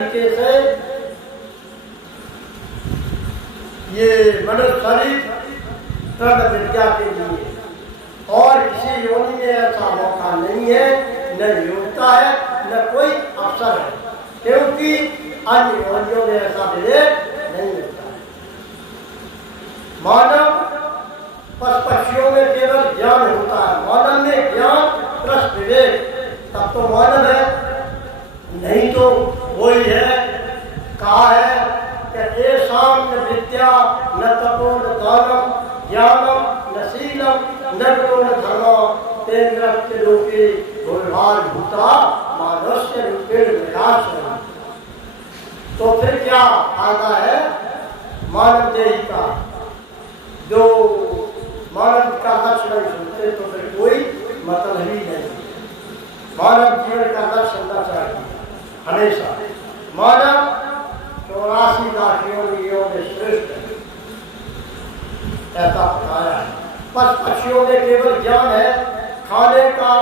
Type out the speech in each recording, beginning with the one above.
तरीके से ये मनुष्य शरीर तृण विद्या के लिए और किसी योनि में ऐसा मौका नहीं है, न योग्यता है, न कोई अवसर है, क्योंकि अन्य योनियों में ऐसा विवेक नहीं होता है। मानव पशुओं में केवल ज्ञान होता है, मानव में ज्ञान प्लस विवेक, तब तो मानव है, नहीं तो वही है। कहा है कि ऐसाम न विद्या न तपो न दानम ज्ञानम न शीलम न गुणो न धर्म तेन्द्रस्य लोके भूर्भार भूता मानवस्य रूपेण विनाश। तो फिर क्या फायदा है मानव देही का? जो मानव का लक्ष्य नहीं सुनते तो फिर कोई मतलब ही नहीं। मानव जीवन का लक्ष्य होना चाहिए हमेशा। मानव 84 लाख योनियों में श्रेष्ठ है, ऐसा बताया है। पक्षियों में केवल ज्ञान है, खाने का,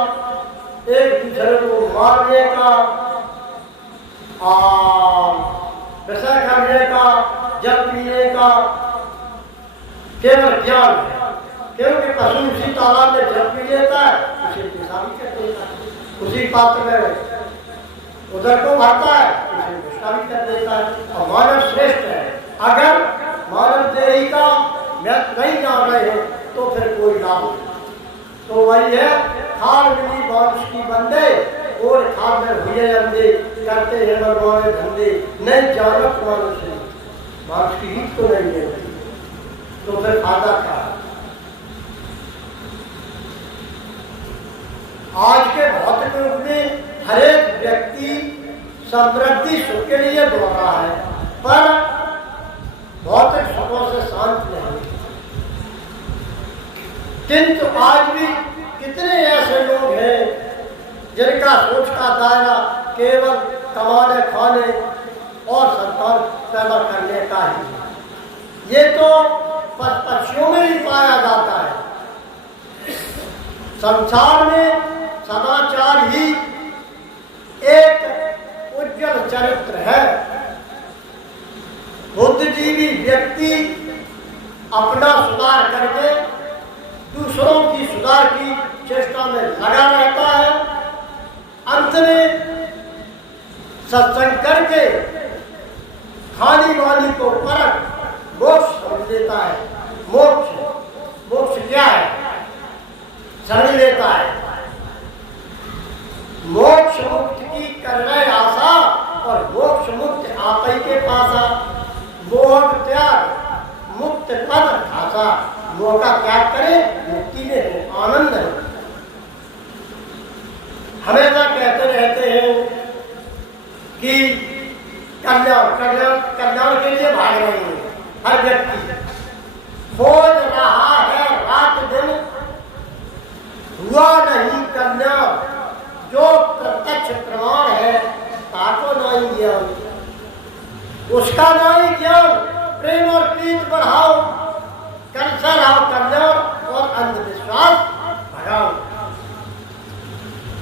एक दूसरे को मारने का, विषय करने का, जल पीने का, केवल ज्ञान है। क्योंकि पशु उसी तालाब में जल पी लेता है, उसे पेशाब कर देता है, उसी पात्र में उधर को भरता है, उसे गुस्सा भी कर देता है। और मानव श्रेष्ठ है। अगर मानव देही का महत्व नहीं जान रहे हैं तो फिर कोई लाभ नहीं। तो वही है, खाल मिली बारिश की बंदे और खाल में हुए अंधे करते हैं मनमाने धंधे, नहीं जानत मानुष है, मानुष की हित तो नहीं है, तो फिर फायदा क्या है? आज के भौतिक युग में हर एक व्यक्ति समृद्धि सुख के लिए दौड़ रहा है, पर भौतिक सुखों से शांत नहीं। किंतु आज भी कितने ऐसे लोग हैं जिनका सोच का दायरा केवल कमाने खाने और संतान पैदा करने का ही है। ये तो पक्षियों में ही पाया जाता है। संसार में सदाचार ही एक उज्जवल चरित्र है। बुद्धिजीवी व्यक्ति अपना सुधार करके दूसरों की सुधार की चेष्टा में लगा रहता है। अंत में सत्संग करके खानी वाली को परख मोक्ष समझ लेता है। मोक्ष क्या है समझ लेता है। मोक्ष मुक्त की करने आशा और मोक्ष मुक्त आप ही के पासा, मोह त्याग मुक्त पद आशा। मोह का त्याग करे, मुक्ति में हो, आनंद है। हमेशा कहते रहते हैं कि कल्याण कल्याण कल्याण के लिए भाग रहे हैं। हर व्यक्ति खोज रहा है रात दिन, हुआ नहीं कल्याण। जो प्रत्यक्ष प्रमाण है ताको नहीं ज्ञान, उसका नहीं ज्ञान। प्रेम और प्रीत बढ़ाओ, करता रहो कल्याण और अंधविश्वास भगाओ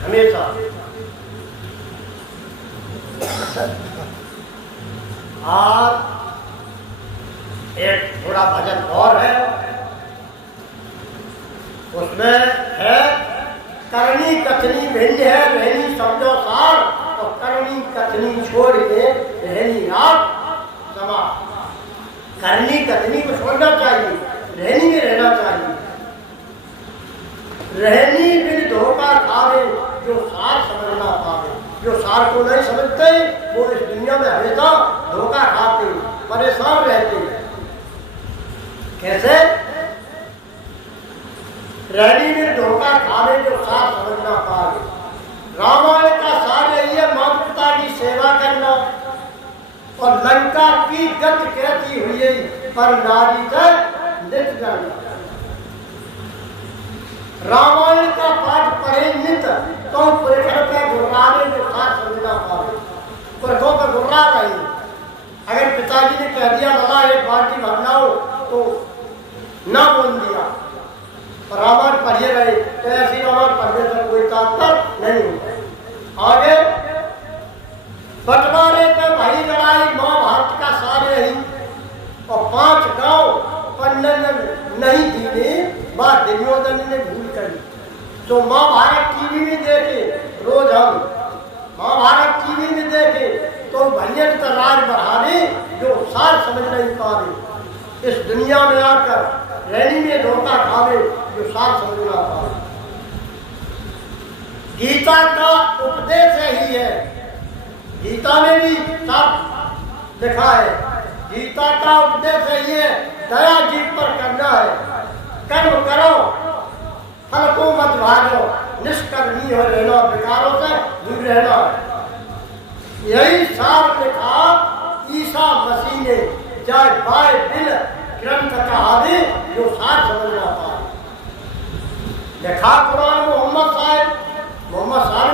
हमेशा। और एक थोड़ा भजन और है, उसमें है करनी कथनी भिन्न है रहनी समझो सार, और करनी कथनी छोड़ के रहनी आप समा। करनी कथनी को छोड़ना चाहिए, रहनी में रहना चाहिए। रहनी बिन धोखा खावे जो सार समझ ना पावे। जो सार को नहीं समझते वो इस दुनिया में हमेशा धोखा खाते, परेशान रहते। कैसे? रहनी में धोखा खावे जो सार समझ ना पावे। रामायण का सार यही है, माता पिता की सेवा करना। और लंका की गत कहती हुई पर नारी से नित करना। रामायण का पाठ पढ़े नित तो पुरखों के गुर्राने जो साथ समझना पावे, पुरखों पर गुर्रा रही। अगर पिताजी ने कह दिया लला एक बाल्टी भरना हो तो ना बोल दिया, और रामायण पढ़े रहे, तो ऐसी रामायण पढ़ने से कोई तात्पर्य नहीं होता। आगे बंटवारे पे भाई भैयन का राज बढ़ाने जो सार समझ नहीं पावे, इस दुनिया में आकर रैनी में धोखा खावे जो सार समझ ना पावे। गीता का उपदेश यही है, गीता में भी साफ लिखा है, गीता का उपदेश यही है, दया जीव पर करना है, कर्म करो फल को मत भागो, निष्कर्मी हो रहना, विकारों से दूर रहना। यही सार लिखा ईसा मसीह ने, चाहे बाइबिल ग्रंथ कहा दे जो सार समझना पाए। लिखा कुरान मोहम्मद साहब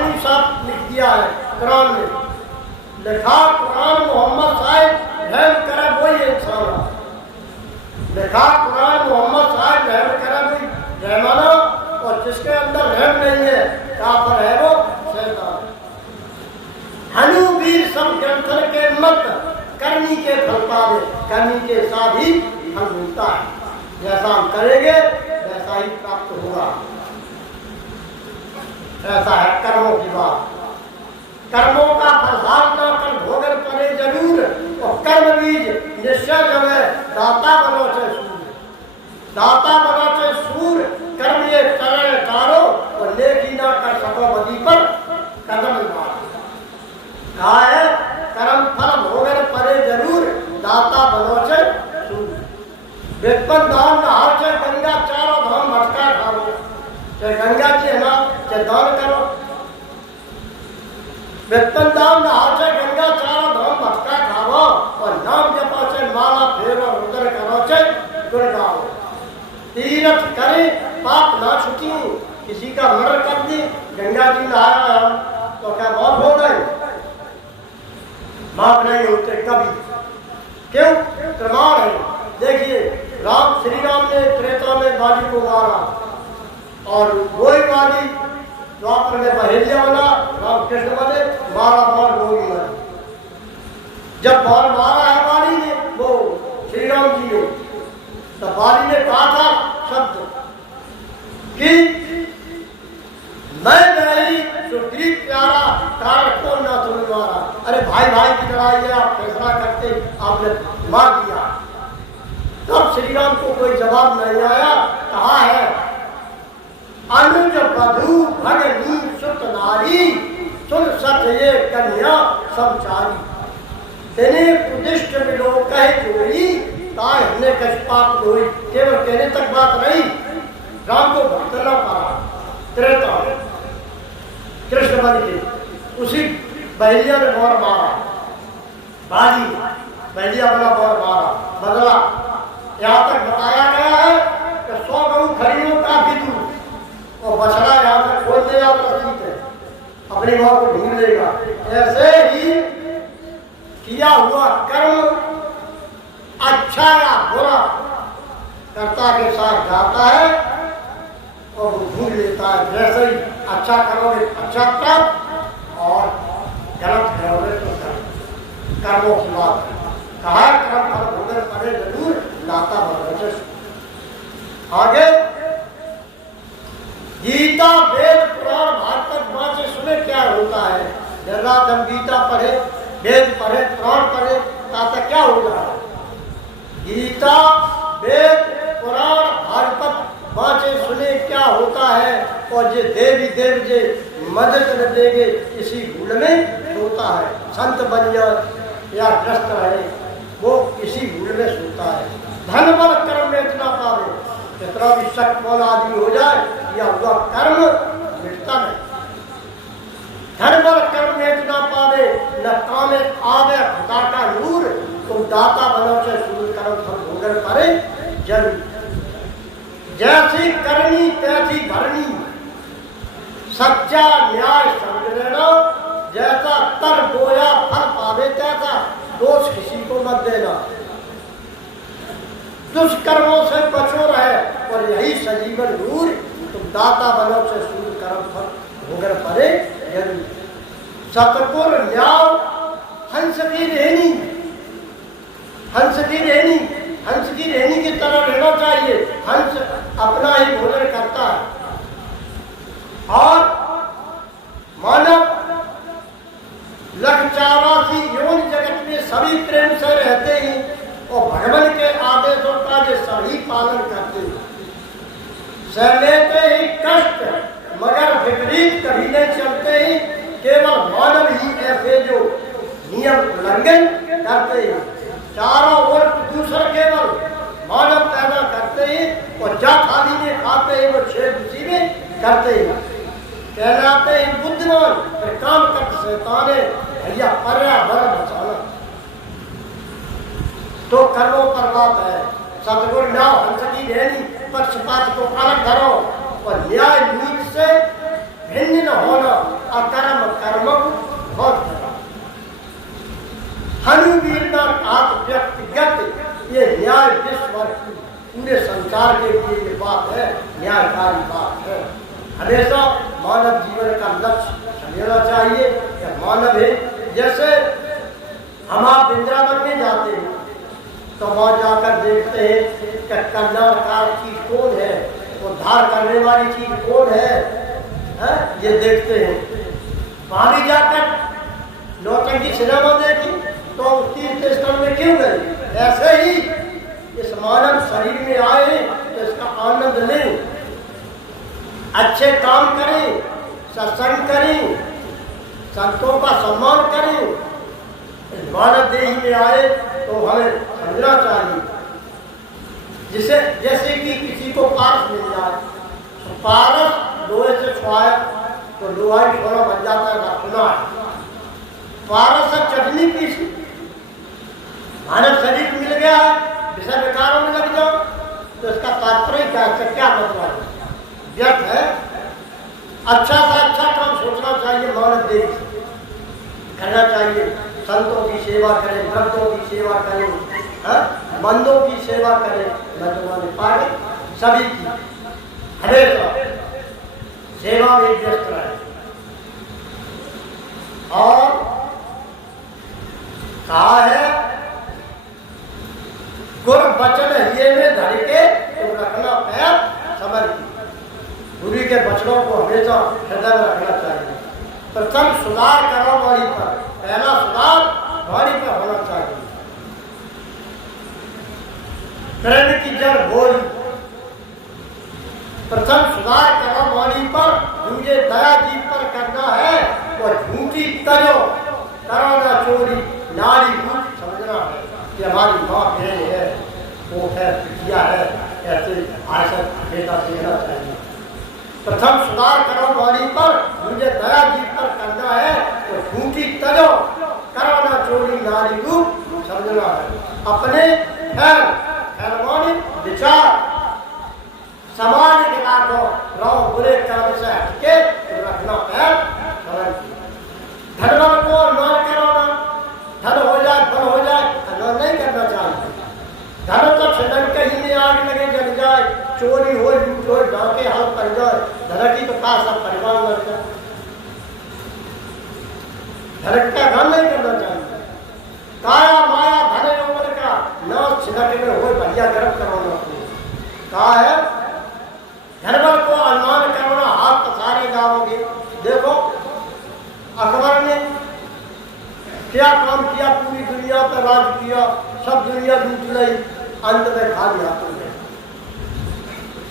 ने साहब लिख दिया है कुरान में, लिखा कुरान मोहम्मद साहब रहम करे वही इंसान, लिखा कुरान मोहम्मद साहब रहम करे वही रहमाना, और जिसके अंदर रहम नहीं है काफिर है वो शैतान। हनुवीर सब ग्रंथन के मत करनी के फल पावे, करनी के साथ ही फल मिलता है, जैसा हम करेंगे वैसा ही प्राप्त होगा। ऐसा है कर्मों की बात, कर्मों का फलहार न कर भोगन पड़े जरूर, और कर्म बीज निश्चय जमे दाता बनो चे सूर, दाता बनो चे सूर, कर्म ये चरण तारो और नेकी ना कर सको बदी पर कदम मारो। कहा है कर्म फल भोगन पड़े जरूर, दाता बनो चे सूर। व्युत्पन्न दान नहा चे गंगा चारों धाम मटका खाओ, चाहे गंगा जी है ना चाहे दान करो। व्युत्पन्न दान नहा चे गंगा चारों धाम मटका खाओ, और नाम जपो चे माला फेरो रुद्र करो चे गुण गाओ। तीर्थ करे पाप ना छुटी, किसी का मर्डर कर दी गंगा जी नहाया तो क्या माफ हो गए? माफ नहीं होते कभी। क्यों? प्रमाण है। देखिए श्री राम ने त्रेता में बाली को मारा, और वही बाली द्वापर में बहेलिया बना, राम कृष्ण बने, मारा बाल रोगी बने। जब बाल मारा है बाली ने, वो श्री राम जी ने, तो बाली ने कहा था शब्द कि मैं नहीं सुग्रीव प्यारा कारण को ना तुम्हें मारा। अरे भाई भाई की लड़ाई है, आप फैसला करते आपने मार दिया। तब श्री राम को कोई जवाब नहीं आया। कहा है अनुज बधू भगनी सुत नारी, सुन सत ये कन्या समचारी, तेने कुदिष्ट मिलो कहे जोड़ी, ताय हमने कष्पाप हुई। केवल कहने तक बात नहीं, राम को भुगतना पड़ा। त्रेता कृष्ण बन के उसी बहेलिया ने मोर मारा, बाली बहेलिया बना मोर मारा, बदला। यहाँ तक बताया गया है कि 100 गऊ खरीदो काफी दूर, और बछड़ा यहाँ तक खोल देगा रस्सी पे, अपनी माँ को ढूंढ लेगा। ऐसे ही किया हुआ कर्म अच्छा या बुरा कर्ता के साथ जाता है और वो ढूंढ लेता है। जैसे ही अच्छा करोगे अच्छा प्राप्त, और गलत करोगे तो कर्मों की बात है। कहा कर्म फल भोगन पड़े जरूर, दाता बनो। आगे गीता वेद पुराण भागवत माँ से सुने क्या होता है। जब रात हम गीता पढ़े, वेद पढ़े, पुराण पढ़े, ताता क्या हो रहा है। गीता वेद पुराण भागवत माँ से सुने क्या होता है, और ये देवी देव जे मदद न देंगे इसी भूल में सोता है। संत बन जाए या ग्रस्त रहे, वो इसी भूल में सोता है। धन बल कर्म में इतना पावे, कितना भी शक्तिमान आदमी हो जाए, या हुआ कर्म मिटता नहीं। धन बल कर्म में इतना पावे, न कामे आवे खुदा का नूर, तुम दाता बनो से शुरू कर्म फल भोगन पड़े जरूर। जैसी करनी तैसी भरनी, सच्चा न्याय समझ लेना। जैसा तर बोया फल पावे, तैसा दोष किसी को मत देना। दुष्कर्मों से बचो रहे, और यही सजीवन नूर, तुम दाता बनो से शुरू कर्म फल भोगन पड़े जरूर। सतपुर न्याय हंस की रहनी, हंस की रहनी, हंस की रहनी की तरह रहना चाहिए। हंस अपना ही भोजन करता है, और मानव लख 84 योनि रहते ही और भगवान के आदेशों का जो सही पालन करते हैं, सह लेते ही कष्ट मगर विपरीत कभी नहीं चलते ही, केवल मानव ही ऐसे जो नियम उल्लंघन करते हैं। चारों ओर प्रदूषण केवल मानव पैदा करते हैं और जा थाली में खाते हैं वो छेद उसी में करते हैं। कहलाते हैं बुद्धिमान पर काम कर शैतान है भैया पर्यावरण बचाना। तो कर्मों पर बात है, सतगुण ना हंसकी रहनी, पक्षपात को अलग धरो और न्याय नीति से भिन्न न होना, अकर्म कर्म बहुत धरा। हनुवीरता आप व्यक्तिगत ये न्याय विश्व पूरे संसार के लिए ये बात है, न्यायकारी बात है। हमेशा मानव जीवन का लक्ष्य समझना चाहिए कि मानव है। जैसे हम आप वृंदावन में जाते हैं तो वहाँ जाकर देखते हैं कि कल्याणकार चीज कौन है, उद्धार करने वाली चीज कौन है, ये देखते हैं। वहाँ भी जाकर नौटंकी सिनेमा देखी तो तीर्थ स्थल में क्यों गए? ऐसे ही इस मानव शरीर में आए तो इसका आनंद लें, अच्छे काम करें, सत्संग करें, संतों का सम्मान करें। मानव देही में आए तो हमें समझना चाहिए। जिसे जैसे कि किसी को पारस मिल जाए तो पारस लोहे से छुआया तो लोहा ही छोड़ा बन जाता है, सुना है। पारस से चटनी पीसी, मानव शरीर मिल गया है, विषय विकारों में लग जाओ तो इसका तात्पर्य क्या है, क्या मतलब व्यर्थ है। अच्छा सा अच्छा काम सोचना चाहिए, मानव देह करना चाहिए। संतों की सेवा करें, भक्तों की सेवा करें, बंदों की सेवा करें, वर्तमान पागल सभी की हमेशा सेवा में व्यस्त रहे। और कहा है गुर वचन ये में धर के तो रखना पैर समझ की। गुरु के वचनों को हमेशा हृदय में रखना चाहिए। प्रथम सुधार करो वाणी पर, पहला सुधार वाणी पर होना चाहिए। प्रेम की जड़ बोल, प्रथम सुधार करो वाणी पर, दूजे दया जीव पर करना है और झूठी तजो करो ना चोरी, नारी भूख समझना है कि हमारी माँ बहन है, वो है, पिटिया है, ऐसे आशा बेटा देना चाहिए। प्रथम सुधार करो वाणी पर, मुझे दया जीव पर करना है तो झूठी तजो करो ना चोरी, नारी रूप समझना है। अपने खैरवानी विचार समाज के लाखों रहो, बुरे काम से हटके तो रखना पैर समझ। धनवान को मान करो ना, धन हो जाए बल हो जाए, अनवान नहीं करना चाहिए। धन तो छिड़क कहीं में आग लगे जल जाए, चोरी हो लूट हो डाके हाल पड़ जाए, धन की तो पास सब परिवार मर जाए। धन का धन नहीं करना चाहिए। काया माया धन यौवन का न छिड़क में हो भैया गर्भ करवाना। कहा है धनबल को अनुमान करना, हाथ पसारे जाओगे। देखो अकबर ने क्या काम किया, पूरी दुनिया पर राज किया, सब दुनिया लूट ली, अंत में खा लिया तुमने।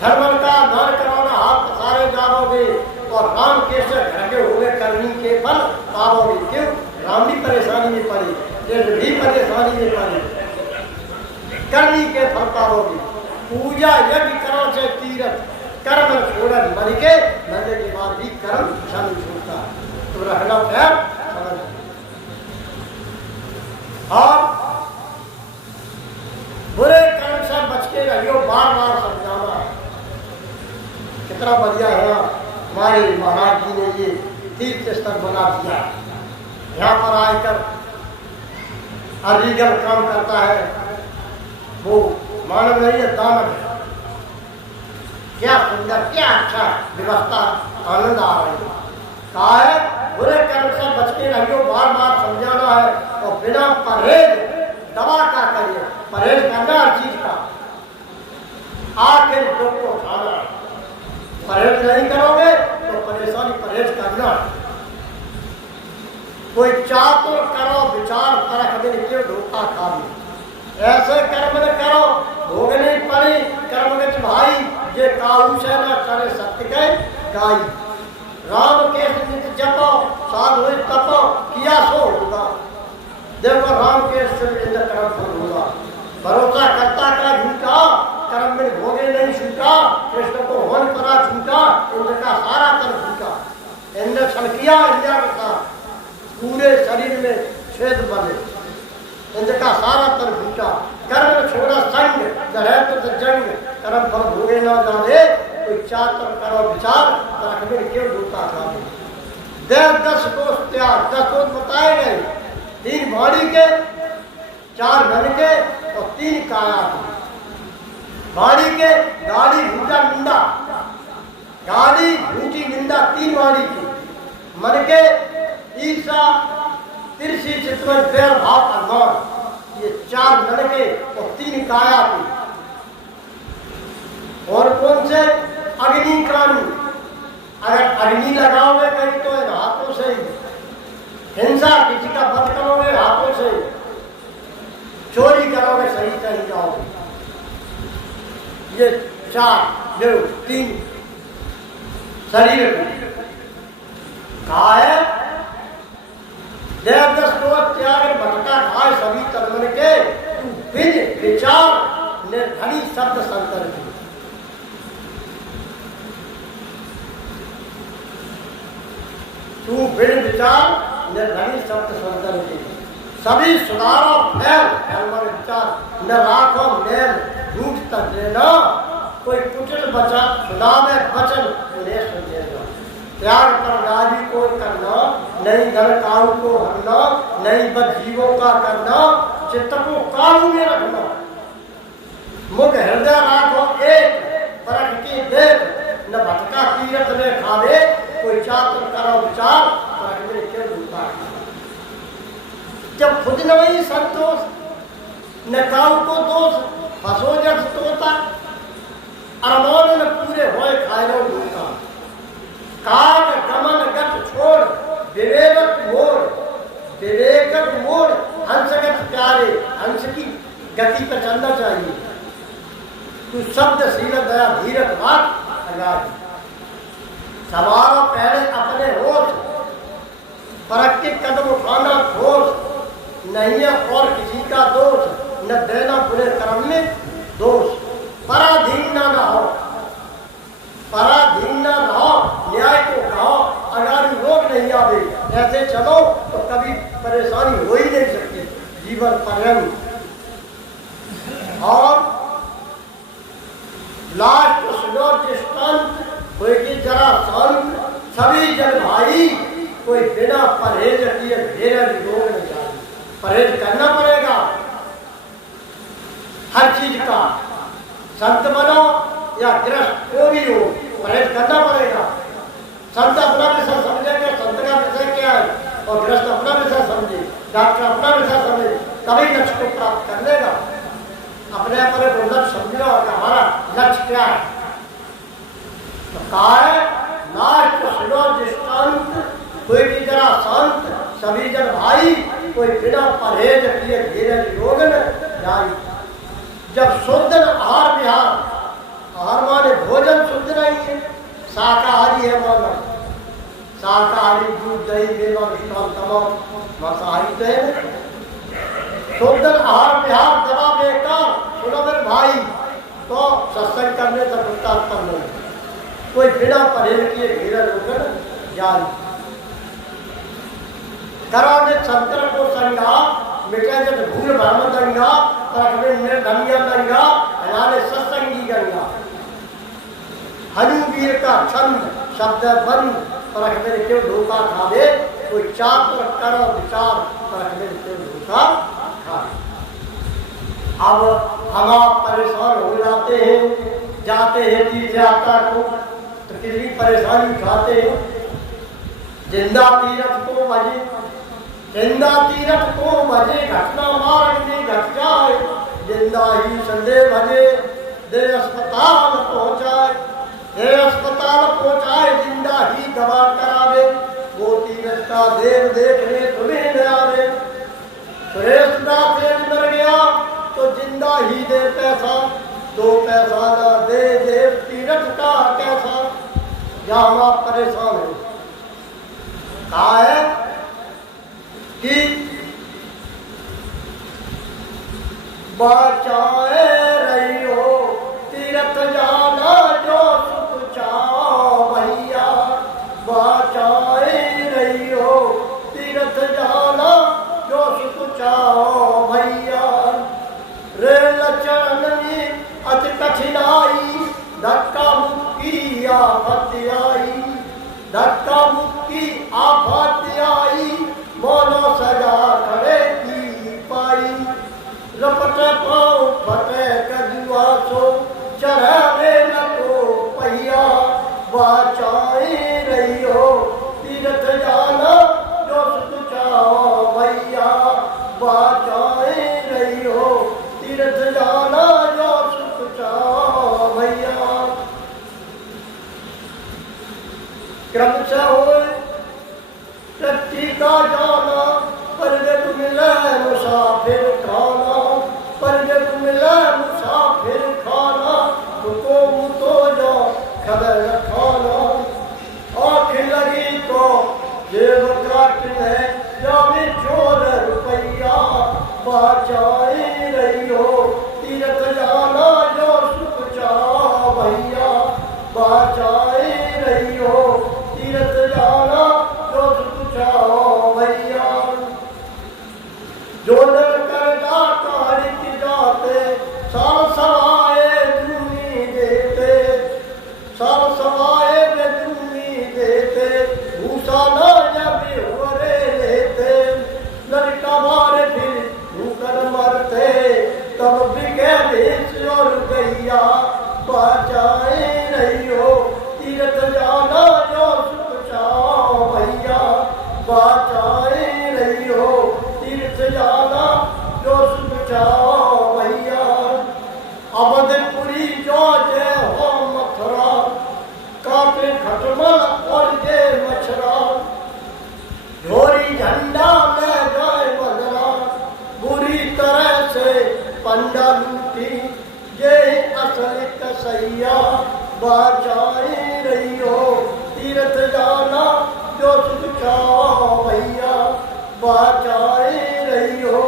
धर्म का दान कराना, हाथ पसारे जाओगे और राम कैसे ढके हुए करनी के फल पाओगे। क्यों? राम भी परेशानी में पड़ी, कृष्ण भी परेशानी में पड़ी, करनी के फल पाओगे। पूजा यज्ञ करो से तीरथ, कर्म छोड़ मर के, मरने के बाद भी कर्म नहीं छूटता। तो रहना पैर समझ। और बुरे कर्म से बच के रहियो, बार बार समझाना। कितना बढ़िया है हमारे महाराज जी ने ये तीर्थ स्थल बना दिया। यहाँ पर आकर अलीगढ़ काम करता है, वो मानव नहीं है, दानव है। क्या सुंदर, क्या अच्छा व्यवस्था, आनंद आ रही है। कहा है बुरे कर्म से बच के रहियो, बार बार समझाना है। और बिना परहेज दवा का करिए, परहेज करना हर चीज का, आखिर दुख को खाना। परहेज नहीं करोगे तो परेशानी, परहेज करना। कोई चातुर करो विचार परख दिन के धोखा खा ली। ऐसे कर्म न करो भोगनी पड़ी कर्म गच भाई जे काहू से न करे सत्य के गाई। राम के नित जपो साधु तपो किया सो होगा। देखो राम के इंद्र कर्म फल होगा। भरोसा करता का झूठा कर्म में भोगे नहीं छूटा। कृष्ण को होन परा छूटा इंद्र का सारा कर छूटा। इंद्र छलकिया इंद्र का पूरे शरीर में छेद बने। इंद्र का सारा तर झूठा। कर्म छोड़ा संग दहे तो जंग कर्म फल भोगे न जाने। कोई चातर करो विचार रख में क्यों झूठा खाने। 10 दोष त्याग 10 दोष बताए गए। 3 भाड़ी के 4 धन के और 3 काया के। भाड़ी के गाड़ी भूटा निंदा गाड़ी भूटी निंदा 3 भाड़ी की। मन के ईर्षा तिरछी चितवन बैर भाव अभिमान ये 4 मन के और 3 काया के। और कौन से अग्नि कानून। अगर अग्नि लगाओगे कहीं तो इन हाथों से हिंसा किसी का वध करोगे हाथों से। चोरी करोगे सही सही जाओगे। ये 4 जो 3 शरीर कहा है। 10 दोष त्याग भटका खाए सभी तन के। बिन विचार निर्धनी शब्द संतर की। तू बिन विचार निर्धनी शब्द संतर की। सभी सुधारो फैल विचार न राखो मैल झूठ तक लेना। कोई कुटिल बचा सुनावे वचन उन्हें सुनेगा। त्याग पर गाली को करना नहीं धन काऊ को हरना नहीं बदजीवों का करना चित्त को काबू में रखना। मुख हृदय राखो एक परख की देख न भटका तीरथ में खावे। कोई चातर करो विचार परख में क्यों झूठा। जब खुद नहीं संतोष न काऊ को दोष फसो जब तोता अरमान न पूरे होए खायरो झूठा। काग गमन गत छोड़ विवेकक मोड़ हंसगत प्यारे। हंस की गति पर चलना चाहिए। तू शब्द शील दया धीरज बात अगाध। सवारों पहले अपने होश परख के कदम उठाना ठोस नहीं है और किसी का दोष न देना बुरे कर्म में दोष। पराधीन न हो पराधीन न रहो न्याय को कहो अगर रोग नहीं आवे। ऐसे चलो तो कभी परेशानी हो ही नहीं सकती जीवन पर्यंत। और लास्ट सुनो दृष्टांत कोई की जरा शांत सभी जन भाई। कोई बिना परहेज किए घेरा रोग नहीं जाए। परहेज करना पड़ेगा हर चीज का। संत बनो या गृहस्थ को भी हो परहेज करना पड़ेगा। संत अपना विषय समझेंगे संत का विषय क्या है और गृहस्थ अपना विषय समझे डॉक्टर अपना विषय समझे तभी लक्ष्य को प्राप्त कर लेगा। अपने अपने को लक्ष्य समझना होगा हमारा लक्ष्य क्या है। तो कहा है लास्ट सुनो दृष्टांत कोई भी जरा शांत सभी जन भाई। कोई बिना परहेज किए धीरज रोग न जाई। जब शुद्ध आहार विहार आहार माने भोजन शुद्ध नहीं है शाकाहारी है माना। शाकाहारी दूध दही मेवा मिष्ठान तमाम मांसाहारी तो है। शुद्ध आहार विहार दवा बेकार सुनो मेरे भाई तो सत्संग करने तक उसका उत्तर नहीं। कोई बिना परहेज किए धीरज रोग न जाई। करो ने संतर को संगा मिटे जब भूल ब्रह्म दंगा पर निर्धनिया दंगा हमारे सत्संगी गंगा। हनुवीर का छंद शब्द बंद पर मेरे क्यों धोखा खावे। कोई चातर करो विचार पर मेरे क्यों धोखा खावे। अब हम आप परेशान हो जाते हैं तीर्थ यात्रा को तो कितनी परेशानी उठाते हैं। जिंदा तीरथ को मजे जिंदा तीरथ को भजे घटना मार्ग में घट जाए। जिंदा ही संदेह भजे दे अस्पताल पहुंचाए। दे अस्पताल पहुंचाए जिंदा ही दवा करावे। वो तीरथ का देव देखने तुम्हें न आवे। सुरेश दास मर गया तो कैसा, 2 पैसा ना दे देव तीरथ का कैसा। जहाँ हम आप परेशान हैं, कहा है कि बचाए रही हो तीरथ जाना जो सुख चाओ भैया, बचाए रही हो तीरथ जाना जो सुख चाओ भैया। रेल चलनी अति कठिनाई, धक्का मुक्की आफत आई, धक्का मुक्की आफत आई, मोनो सजा करे की पाई। रपट पाँव फटे कदुआ सो, चढ़े नको पहिया, बचाई रही हो तीरथ जाना जो सुख चाओ भैया, बचाई रही हो तीरथ जाना जो सुख चाओ भैया। क्रम से हो टट्टी का जाना, पर जब मिले मुसाफिर खाना, पर जब मिले मुसाफिर खाना, तुको मुतो जो खबर न खाना। आँख लगी तो जेब काटने जावे चोर रुपया, बचाई रही हो तीरथ जाना जो सुख चाओ भैया, बचाई रही हो तीरथ जाना जो सुख चाओ भैया। जो नर कर जाता की जाते, साल सवाए दूनी देते, साल सवाए में दूनी देते, भूसा ना जब होरे लेते। लड़का मारे फिर भूकर मरते, तब बिके भेष और गैया, बचाए रही हो तीरथ जाना जो सुख चाओ भैया, बचाए रही हो तीर्थ जाना जो सुख चाओ भैया। अवधपुरी जो जय हो मथुरा, काटे खटमल और जे मछरा, झोरी झंडा ले जाए बदला, बुरी तरह से पंडा लूटी, जे असल कसैया, बचाई रही हो तीरथ जाना जो सुख चाओ भैया, बचाई रही हो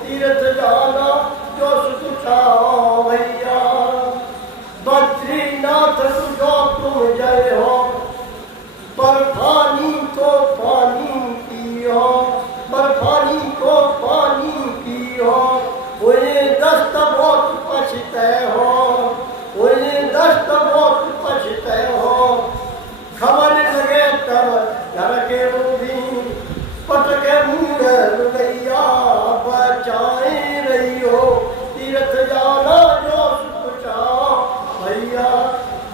तीरथ जाना जो सुख चाओ भैया। बद्रीनाथ जो तुम जय हो, बर्फानी को पानी पियो, बर्फानी को पानी पियो, कोई दस्त बहुत पछते हो, कोई दस्त बहुत पछते हो। खबर लगे तब घर के रूबी, पटके मुंड रुपया, बचाई रही हो तीरथ जाना जो सुख चाओ भैया,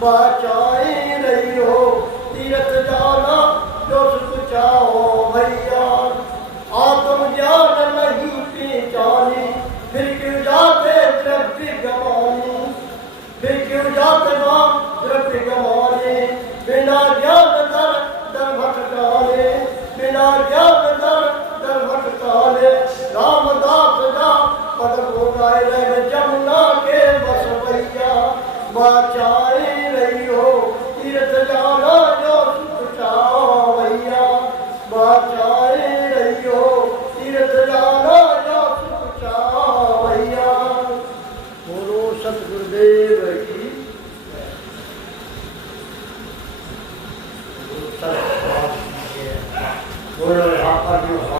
बचाई रही हो तीरथ जाना जो सुख चाओ भैया। आत्म ज्ञान नहीं पहचानी, फिर क्यों जाते द्रव्य गवानी, फिर क्यों जाते मां द्रव्य गवानी। बिना ज्ञान दर दर भटकाले, बिना ज्ञान दर दर भटकाले। रामदास जा पद को गाय रहे जमुना के बस भैया, बचाई रही हो तीर्थ जाना जो सुख चाओ भैया, बचाई रही हो तीर्थ जाना जो सुख चाओ भैया। बोलो सतगुरुदेव की। बोलो यहाँ पर जो